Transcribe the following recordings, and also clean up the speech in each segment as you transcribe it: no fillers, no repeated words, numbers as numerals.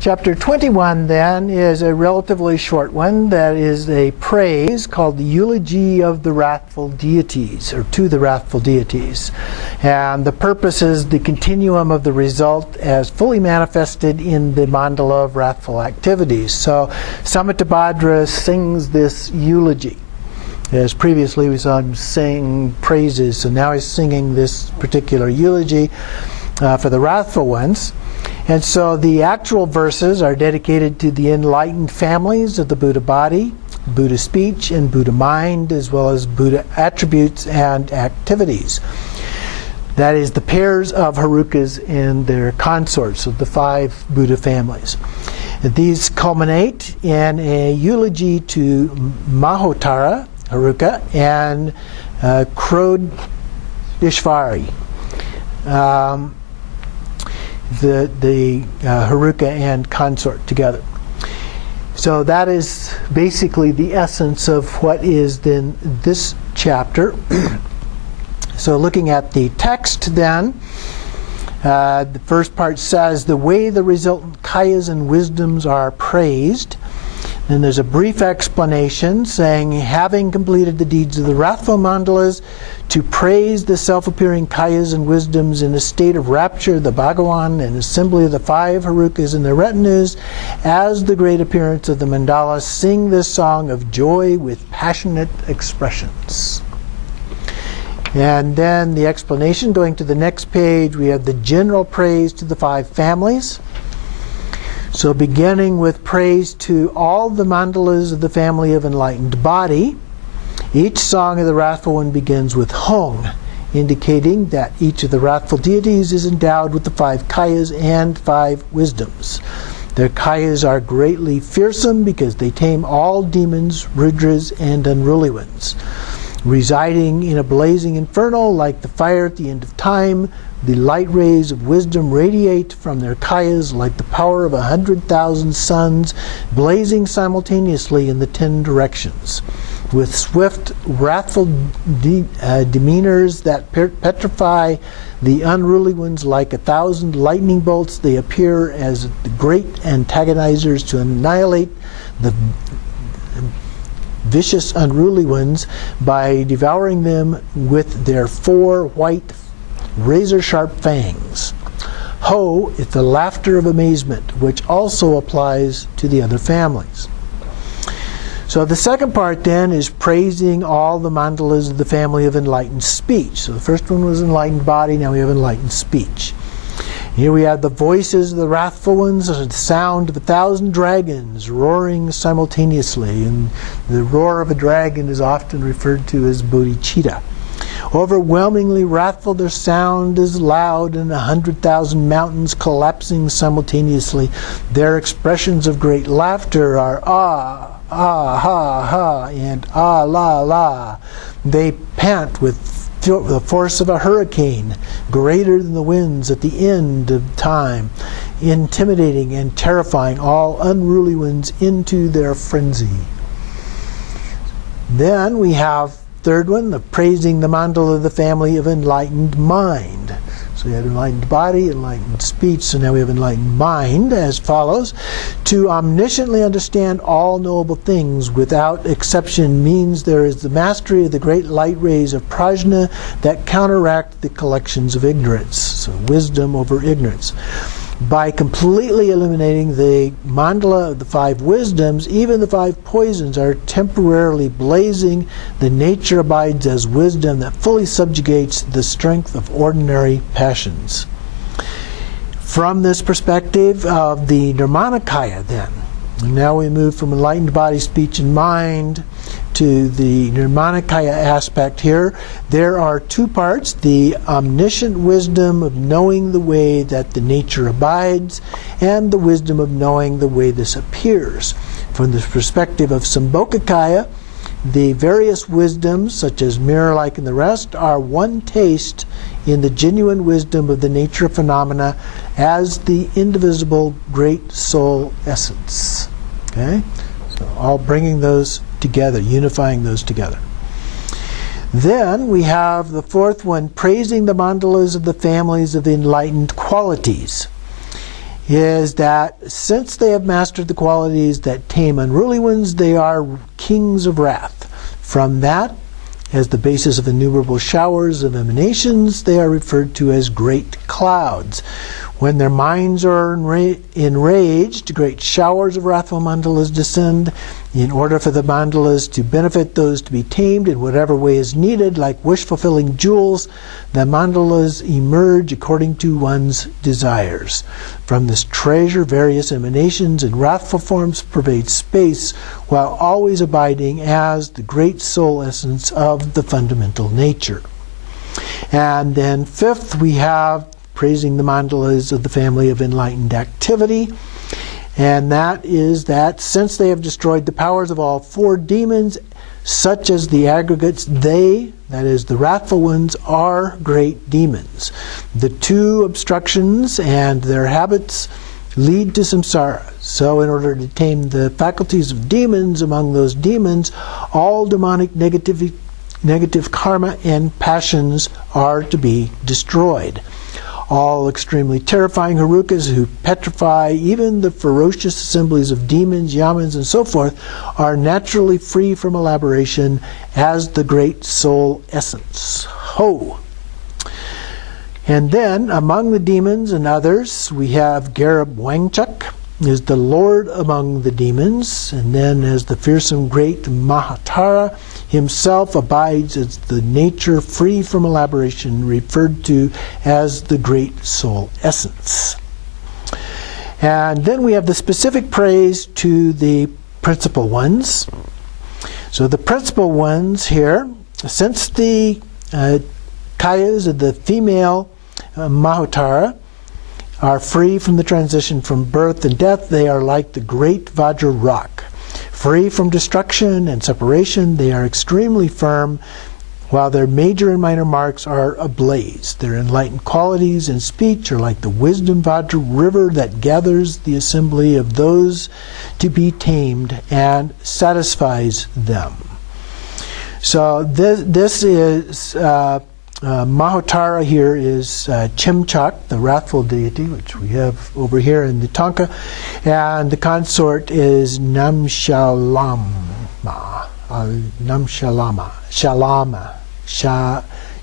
Chapter 21 then is a relatively short one that is a praise called the Eulogy of the Wrathful Deities, or to the Wrathful Deities. And the purpose is the continuum of the result as fully manifested in the mandala of wrathful activities. So Samittabhadra sings this eulogy. As previously we saw him sing praises, so now he's singing this particular eulogy for the wrathful ones. And so the actual verses are dedicated to the enlightened families of the Buddha body, Buddha speech, and Buddha mind, as well as Buddha attributes and activities. That is the pairs of Herukas and their consorts of the 5 Buddha families. These culminate in a eulogy to Mahotara, Heruka, and Krodishvari. The Heruka and consort together. So that is basically the essence of what is then this chapter. So looking at the text then, the first part says, the way the resultant kayas and wisdoms are praised. Then there's a brief explanation saying, having completed the deeds of the wrathful mandalas, to praise the self-appearing kayas and wisdoms in a state of rapture, the Bhagawan and assembly of the 5 Herukas and their retinues, as the great appearance of the mandala, sing this song of joy with passionate expressions. And then the explanation, going to the next page, we have the general praise to the 5 families. So beginning with praise to all the mandalas of the family of enlightened body, each song of the wrathful one begins with Hong, indicating that each of the wrathful deities is endowed with the 5 kayas and 5 wisdoms. Their kayas are greatly fearsome because they tame all demons, rudras, and unruly ones. Residing in a blazing inferno like the fire at the end of time, the light rays of wisdom radiate from their kayas like the power of 100,000 suns, blazing simultaneously in the 10 directions. With swift, wrathful demeanors that petrify the unruly ones like 1,000 lightning bolts, they appear as great antagonizers to annihilate the vicious unruly ones by devouring them with their 4 white razor-sharp fangs. Ho is the laughter of amazement, which also applies to the other families. So the second part then is praising all the mandalas of the family of enlightened speech. So the first one was enlightened body, now we have enlightened speech. Here we have the voices of the wrathful ones, the sound of 1,000 dragons roaring simultaneously. And the roar of a dragon is often referred to as bodhicitta. Overwhelmingly wrathful, their sound is loud, and 100,000 mountains collapsing simultaneously. Their expressions of great laughter are ah, ah, ha, ha, and ah, la, la. They pant with the force of a hurricane, greater than the winds at the end of time, intimidating and terrifying all unruly ones into their frenzy. Then we have third one, the praising the mandala of the family of enlightened mind. So we had enlightened body, enlightened speech, so now we have enlightened mind as follows. To omnisciently understand all knowable things without exception means there is the mastery of the great light rays of prajna that counteract the collections of ignorance. So wisdom over ignorance. By completely eliminating the mandala of the 5 wisdoms, even the 5 poisons are temporarily blazing. The nature abides as wisdom that fully subjugates the strength of ordinary passions. From this perspective of the Nirmanakaya then, now we move from enlightened body, speech, and mind to the Nirmanakaya aspect here. There are 2 parts, the omniscient wisdom of knowing the way that the nature abides, and the wisdom of knowing the way this appears. From the perspective of Sambhogakaya, the various wisdoms, such as mirror-like and the rest, are one taste in the genuine wisdom of the nature of phenomena as the indivisible great soul essence. Okay? So all bringing those together, unifying those together. Then we have the fourth one, praising the mandalas of the families of the enlightened qualities. is that since they have mastered the qualities that tame unruly ones, they are kings of wrath. From that, as the basis of innumerable showers of emanations, they are referred to as great clouds. When their minds are enraged, great showers of wrathful mandalas descend. In order for the mandalas to benefit those to be tamed in whatever way is needed, like wish-fulfilling jewels, the mandalas emerge according to one's desires. From this treasure, various emanations and wrathful forms pervade space, while always abiding as the great soul essence of the fundamental nature. And then fifth, we have praising the mandalas of the family of enlightened activity. And that is that since they have destroyed the powers of all four demons, such as the aggregates, they, that is the wrathful ones, are great demons. The two obstructions and their habits lead to samsara. So in order to tame the faculties of demons, among those demons, all demonic negative karma and passions are to be destroyed. All extremely terrifying harukas who petrify even the ferocious assemblies of demons, yamans, and so forth are naturally free from elaboration as the great soul essence. Ho! And then, among the demons and others, we have Garab Wangchuk, is the lord among the demons, and then as the fearsome great Mahatara himself abides as the nature free from elaboration, referred to as the great soul essence. And then we have the specific praise to the principal ones. So the principal ones here, since the kayas of the female Mahatara are free from the transition from birth and death, they are like the great Vajra rock. Free from destruction and separation, they are extremely firm, while their major and minor marks are ablaze. Their enlightened qualities and speech are like the wisdom Vajra river that gathers the assembly of those to be tamed and satisfies them. So this is Mahatara here is Chimchak, the wrathful deity, which we have over here in the Tanka, and the consort is Namshalama,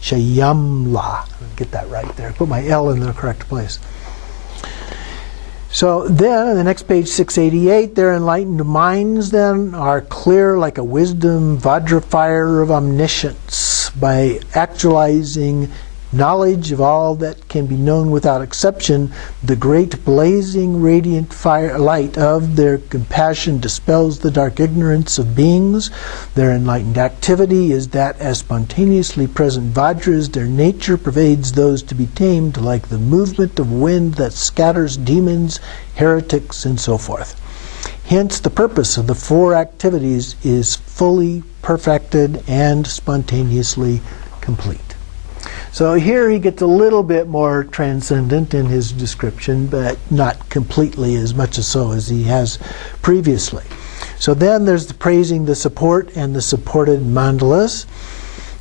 Shayamla. Get that right there. Put my L in the correct place. So then, on the next page, 688, their enlightened minds then are clear like a wisdom Vajra fire of omniscience. By actualizing knowledge of all that can be known without exception, the great blazing radiant fire light of their compassion dispels the dark ignorance of beings. Their enlightened activity is that as spontaneously present Vajras, their nature pervades those to be tamed like the movement of wind that scatters demons, heretics, and so forth. Hence, the purpose of the four activities is fully perfected and spontaneously complete. So here he gets a little bit more transcendent in his description, but not completely as much as so as he has previously. So then there's the praising the support and the supported mandalas.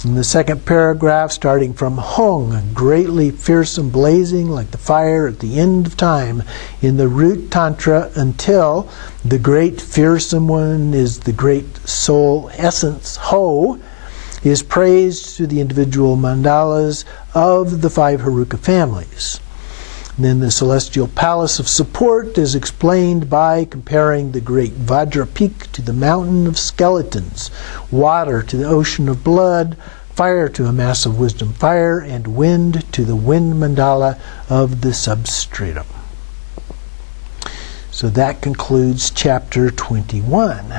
In the second paragraph, starting from Hong, greatly fearsome, blazing like the fire at the end of time in the root Tantra, until the great fearsome one is the great soul essence, Ho, is praised to the individual mandalas of the five Haruka families. And then the celestial palace of support is explained by comparing the great Vajra peak to the mountain of skeletons, water to the ocean of blood, fire to a mass of wisdom fire, and wind to the wind mandala of the substratum. So that concludes chapter 21.